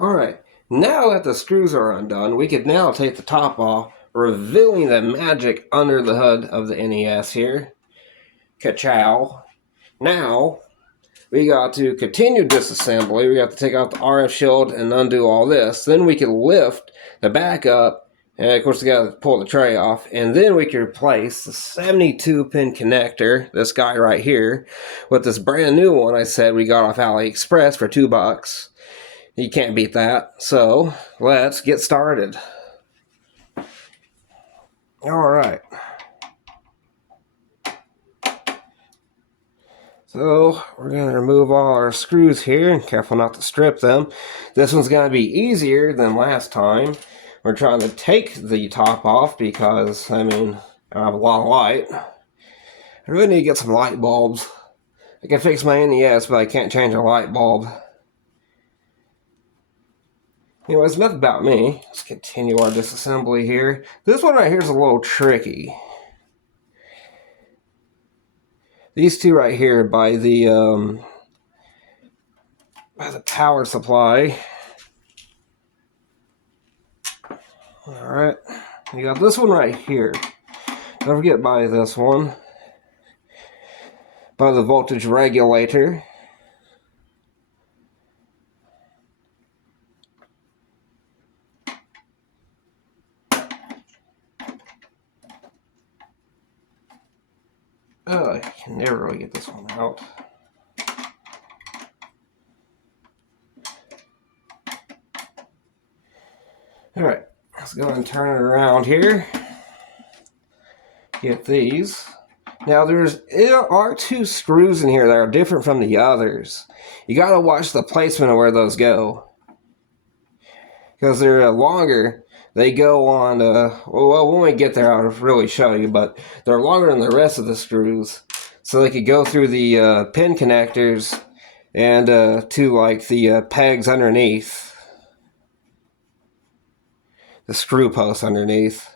Alright, now that the screws are undone, we could now take the top off, revealing the magic under the hood of the NES here. Ka-chow. Now, we got to continue disassembly. We got to take out the RF shield and undo all this. Then we can lift the back up, and of course we got to pull the tray off, and then we can replace the 72-pin connector, this guy right here, with this brand new one I said we got off AliExpress for $2. You can't beat that. So, let's get started. Alright. So, we're going to remove all our screws here, and careful not to strip them. This one's going to be easier than last time. We're trying to take the top off because, I have a lot of light. I really need to get some light bulbs. I can fix my NES, but I can't change a light bulb. Anyways, enough about me. Let's continue our disassembly here. This one right here is a little tricky. These two right here by the power supply. Alright. You got this one right here. Don't forget by this one. By the voltage regulator. Oh, I can never really get this one out. Alright, let's go and turn it around here. Get these. Now there are two screws in here that are different from the others. You gotta watch the placement of where those go. Because they're longer. They go on, well, when we get there, I'll really show you, but they're longer than the rest of the screws. So they could go through the pin connectors and to like the pegs underneath. The screw posts underneath.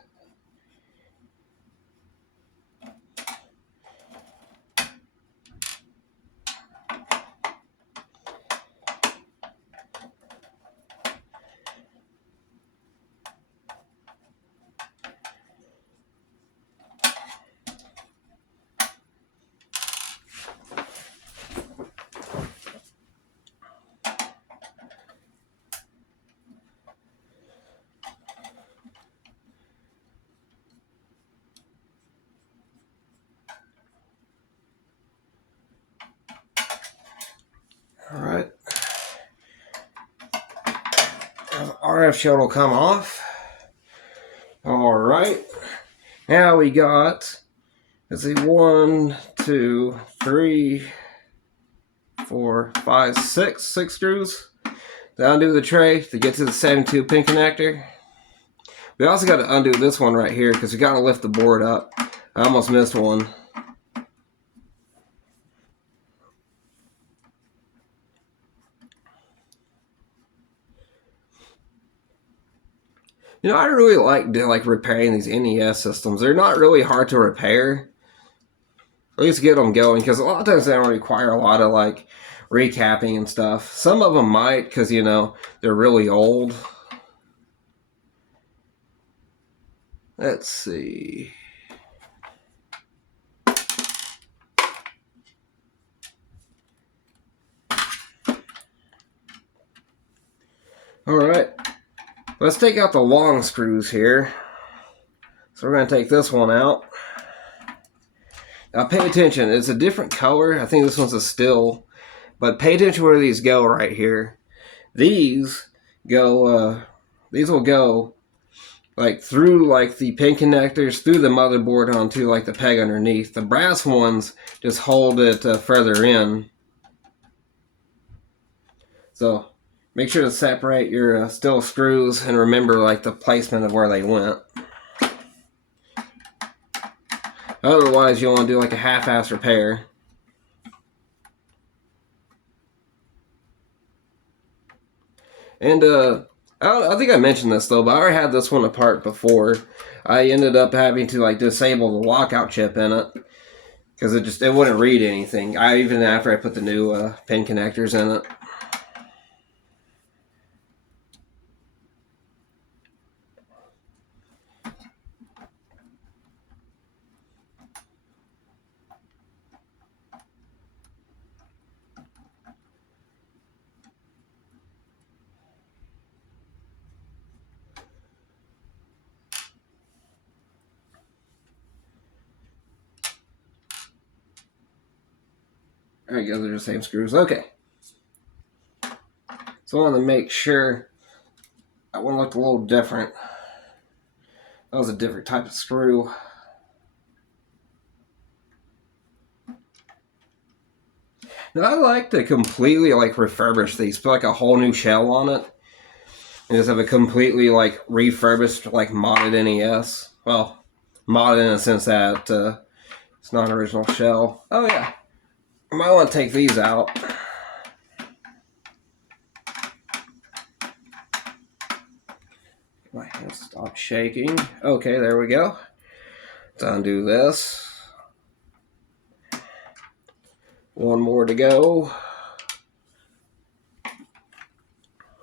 Alright. RF shield will come off. Alright. Now we got, let's see, 1, 2, 3, 4, 5, 6 screws to undo the tray to get to the 72-pin connector. We also got to undo this one right here because we got to lift the board up. I almost missed one. You know, I really like repairing these NES systems. They're not really hard to repair. At least get them going, because a lot of times they don't require a lot of like recapping and stuff. Some of them might, because you know they're really old. Let's see. All right. Let's take out the long screws here. So we're going to take this one out. Now pay attention, it's a different color. I think this one's a still. But pay attention where these go right here. These go, these will go like through like the pin connectors, through the motherboard onto like the peg underneath. The brass ones just hold it further in. So make sure to separate your still screws and remember like the placement of where they went. Otherwise, you'll want to do like a half-ass repair. And I think I mentioned this though, but I already had this one apart before. I ended up having to like disable the lockout chip in it because it wouldn't read anything. Even after I put the new pin connectors in it. There you go, they're the same screws. Okay. So I want to make sure that one looked a little different. That was a different type of screw. Now I like to completely like refurbish these, put like a whole new shell on it, and just have a completely like refurbished like modded NES. Well, modded in the sense that it's not an original shell. Oh yeah, I might want to take these out. My hands stop shaking. Okay, there we go. Let's undo this. One more to go.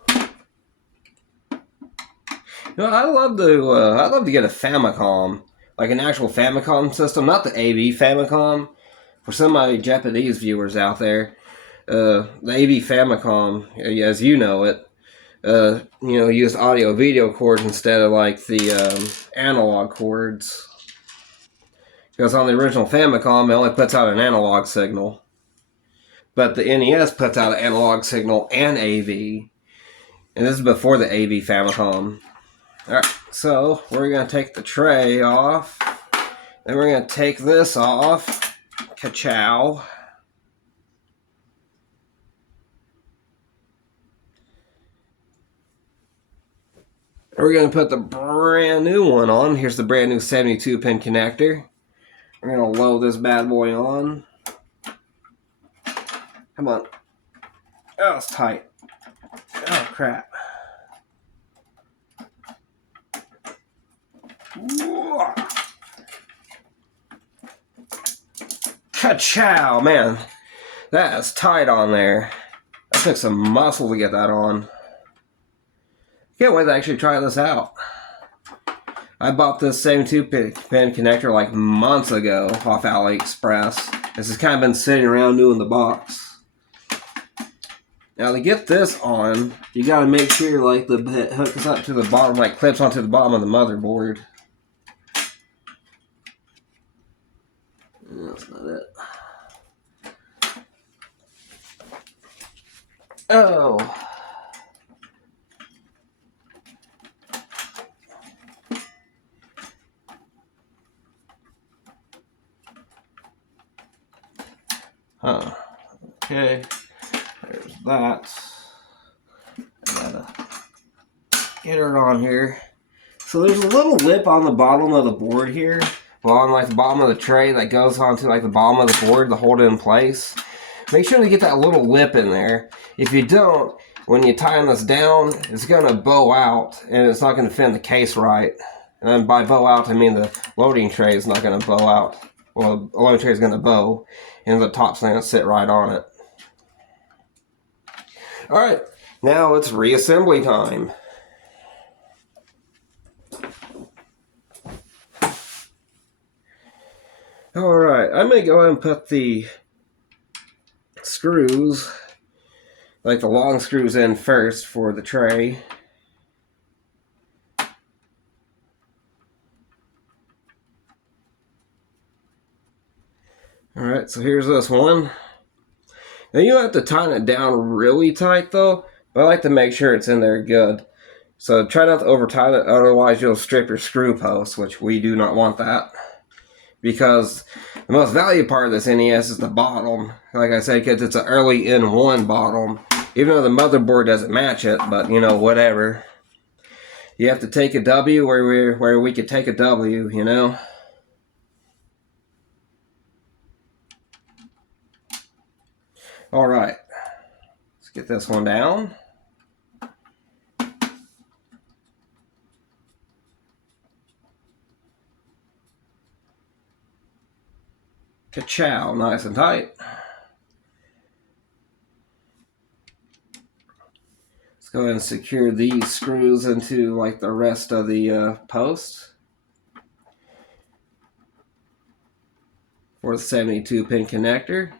You know, I love to get a Famicom, like an actual Famicom system, not the AV Famicom. For some of my Japanese viewers out there, the AV Famicom, as you know it, used audio video cords instead of like the analog cords. Because on the original Famicom, it only puts out an analog signal. But the NES puts out an analog signal and AV. And this is before the AV Famicom. Alright, so we're going to take the tray off. Then we're going to take this off. Ka-chow. We're going to put the brand new one on. Here's the brand new 72-pin connector. We're going to load this bad boy on. Come on. Oh, it's tight. Oh, crap. Ka-chow, man. That is tight on there. That took some muscle to get that on. Can't wait to actually try this out. I bought this 72-pin connector like months ago off AliExpress. This has kind of been sitting around new in the box. Now to get this on, you gotta make sure like the bit hooks up to the bottom, like clips onto the bottom of the motherboard. That's not it. Oh. Huh. Okay. There's that. I gotta get her on here. So there's a little lip on the bottom of the board here. Well, on like the bottom of the tray that goes onto like the bottom of the board to hold it in place. Make sure to get that little lip in there. If you don't, when you tie this down, it's going to bow out and it's not going to fit in the case right. And by bow out, I mean the loading tray is not going to bow out. Well, the loading tray is going to bow and the top's going to sit right on it. Alright, now it's reassembly time. Alright, I may go ahead and put the screws, like the long screws in first for the tray. Alright, so here's this one. Now you don't have to tighten it down really tight though, but I like to make sure it's in there good. So try not to over tighten it, otherwise you'll strip your screw post, which we do not want that. Because the most valuable part of this NES is the bottom. Like I said, because it's an early in-one bottom. Even though the motherboard doesn't match it, but you know, whatever. You have to take a W where we could take a W, you know. Alright. Let's get this one down. Ka-chow, nice and tight. Let's go ahead and secure these screws into like the rest of the post for the 72-pin connector.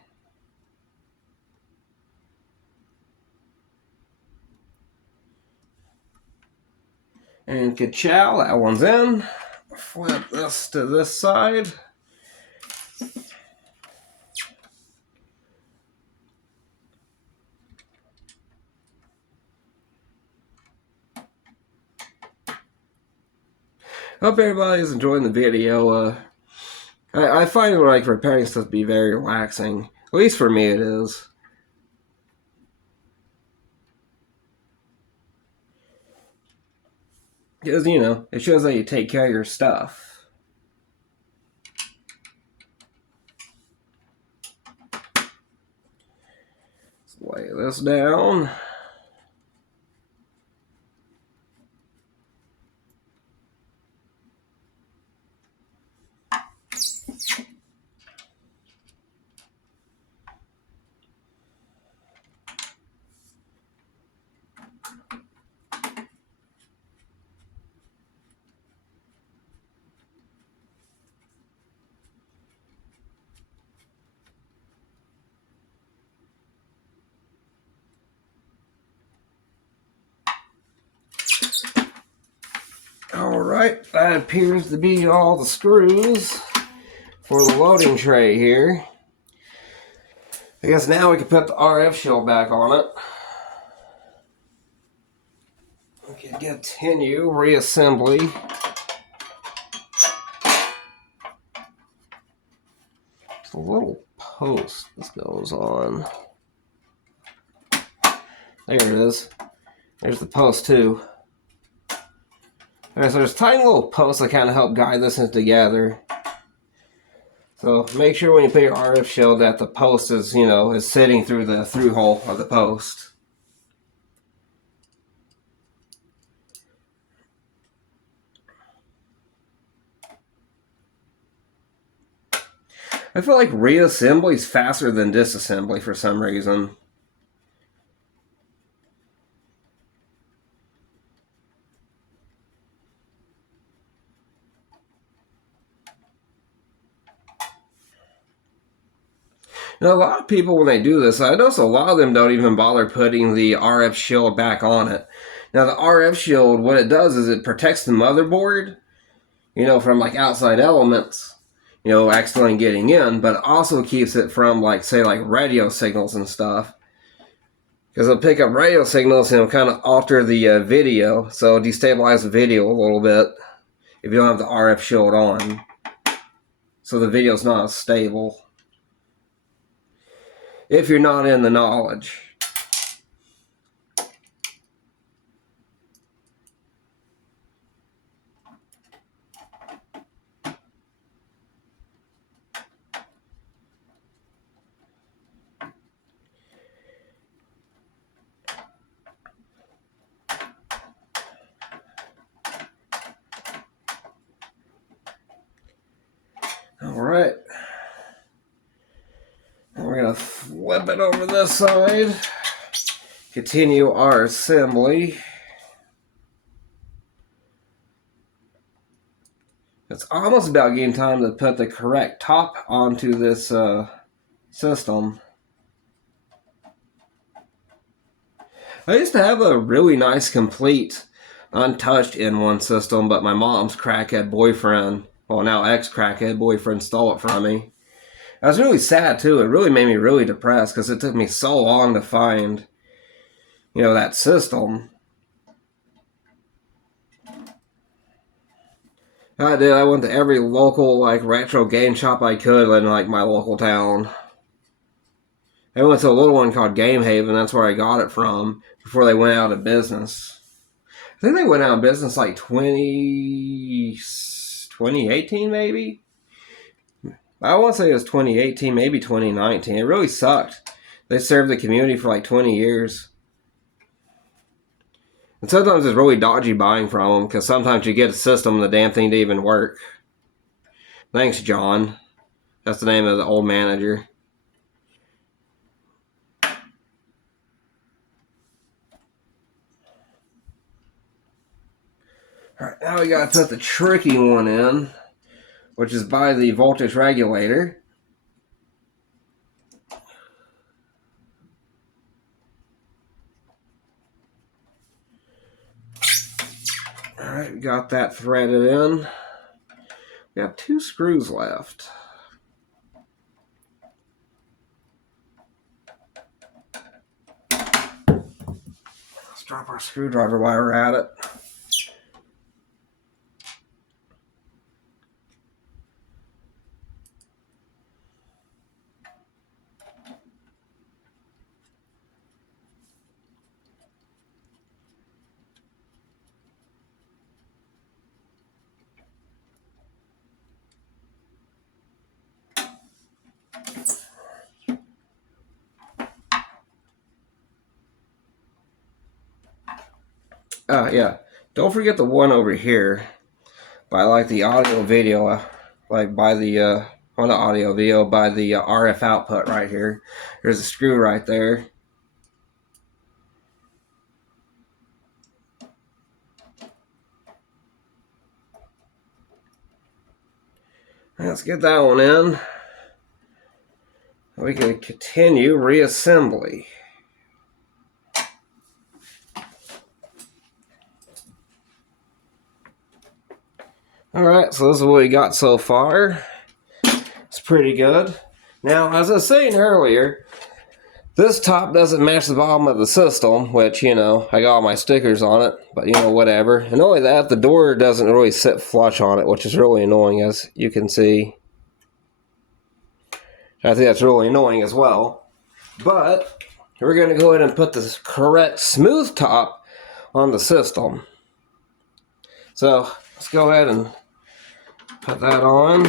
And ka-chow, that one's in. Flip this to this side. Hope everybody's enjoying the video. I find like repairing stuff to be very relaxing. At least for me it is. Because, you know, it shows that you take care of your stuff. Let's lay this down. Alright, that appears to be all the screws for the loading tray here. I guess now we can put the RF shield back on it. We can continue reassembly. It's a little post this goes on. There it is. There's the post too. Alright, so there's tiny little posts that kind of help guide this together. So make sure when you put your RF shield that the post is, you know, is sitting through the through hole of the post. I feel like reassembly is faster than disassembly for some reason. Now, a lot of people, when they do this, I notice a lot of them don't even bother putting the RF shield back on it. Now, the RF shield, what it does is it protects the motherboard, you know, from like outside elements, you know, accidentally getting in, but it also keeps it from like, say, like radio signals and stuff. Because it'll pick up radio signals and it'll kind of alter the video, so destabilize the video a little bit if you don't have the RF shield on. So the video's not as stable. If you're not in the knowledge. Alright. We're going to flip it over this side. Continue our assembly. It's almost about getting time to put the correct top onto this system. I used to have a really nice, complete, untouched N1 system, but my mom's crackhead boyfriend, well now ex-crackhead boyfriend, stole it from me. I was really sad too. It really made me really depressed because it took me so long to find, you know, that system. I did. I went to every local like retro game shop I could in like my local town. I went to a little one called Game Haven. That's where I got it from before they went out of business. I think they went out of business like 2018 maybe. I want to say it was 2018, maybe 2019. It really sucked. They served the community for like 20 years. And sometimes it's really dodgy buying from them because sometimes you get a system and the damn thing didn't even work. Thanks, John. That's the name of the old manager. Alright, now we gotta put the tricky one in, which is by the voltage regulator. Alright, we got that threaded in. We have 2 screws left. Let's drop our screwdriver while we're at it. Yeah, don't forget the one over here by like the audio video, like by the well, not audio video, by the RF output right here. There's a screw right there. Let's get that one in. We can continue reassembly. Alright, so this is what we got so far. It's pretty good. Now, as I was saying earlier, this top doesn't match the bottom of the system, which, you know, I got all my stickers on it, but, you know, whatever. And not only that, the door doesn't really sit flush on it, which is really annoying, as you can see. I think that's really annoying as well. But we're going to go ahead and put the correct smooth top on the system. So let's go ahead and put that on.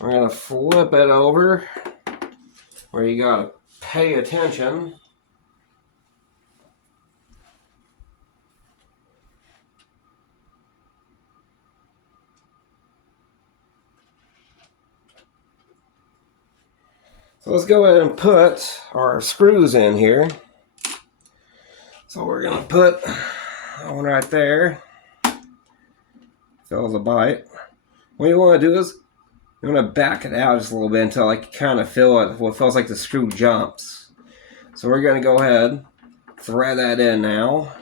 We're going to flip it over where you got to pay attention. So let's go ahead and put our screws in here. So we're going to put that one right there. Fill the bite. What you want to do is you want to back it out just a little bit until I can kind of feel it. Well, it feels like the screw jumps. So we're going to go ahead, thread that in now.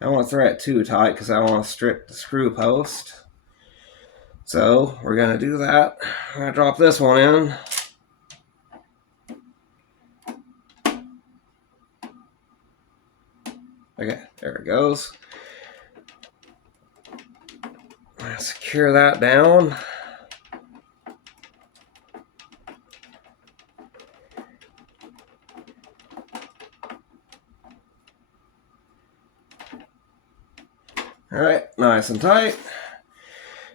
I don't want to thread it too tight because I want to strip the screw post. So we're going to do that. I'm going to drop this one in. Okay, there it goes. Secure that down. All right, nice and tight.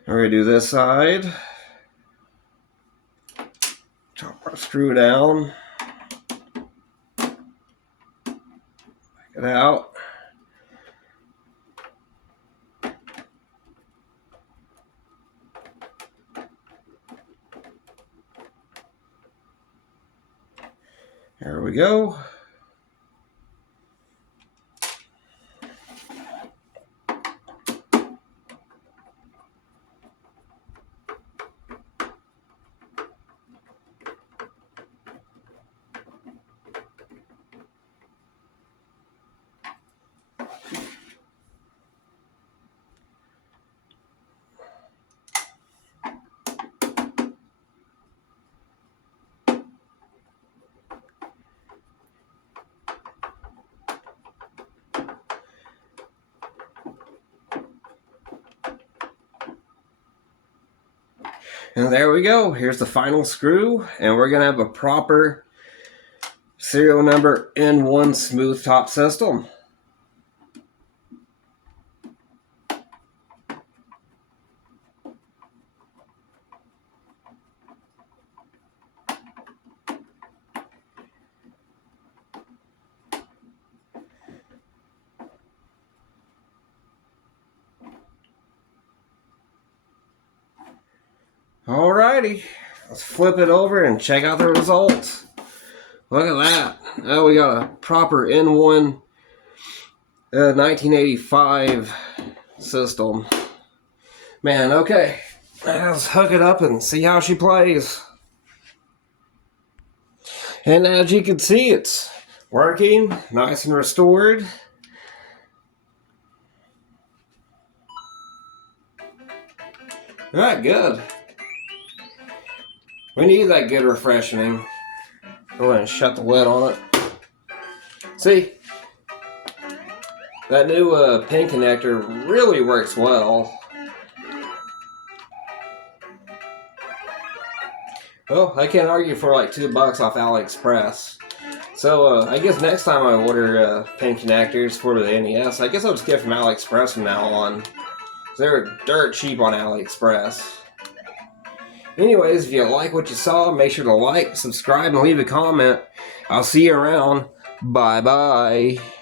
We're going to do this side. Chop our screw down. Back it out. There we go. And there we go. Here's the final screw, and we're going to have a proper serial number N1 smooth top system. Alrighty, let's flip it over and check out the results. Look at that. Now we got a proper N1 1985 system. Man, okay. Let's hook it up and see how she plays. And as you can see, it's working, nice and restored. Alright, good. We need that good refreshing. Go ahead and shut the lid on it. See, that new pin connector really works well. Well, I can't argue for like $2 off AliExpress. So I guess next time I order pin connectors for the NES, I guess I'll just get from AliExpress from now on. They're dirt cheap on AliExpress. Anyways, if you like what you saw, make sure to like, subscribe, and leave a comment. I'll see you around. Bye bye.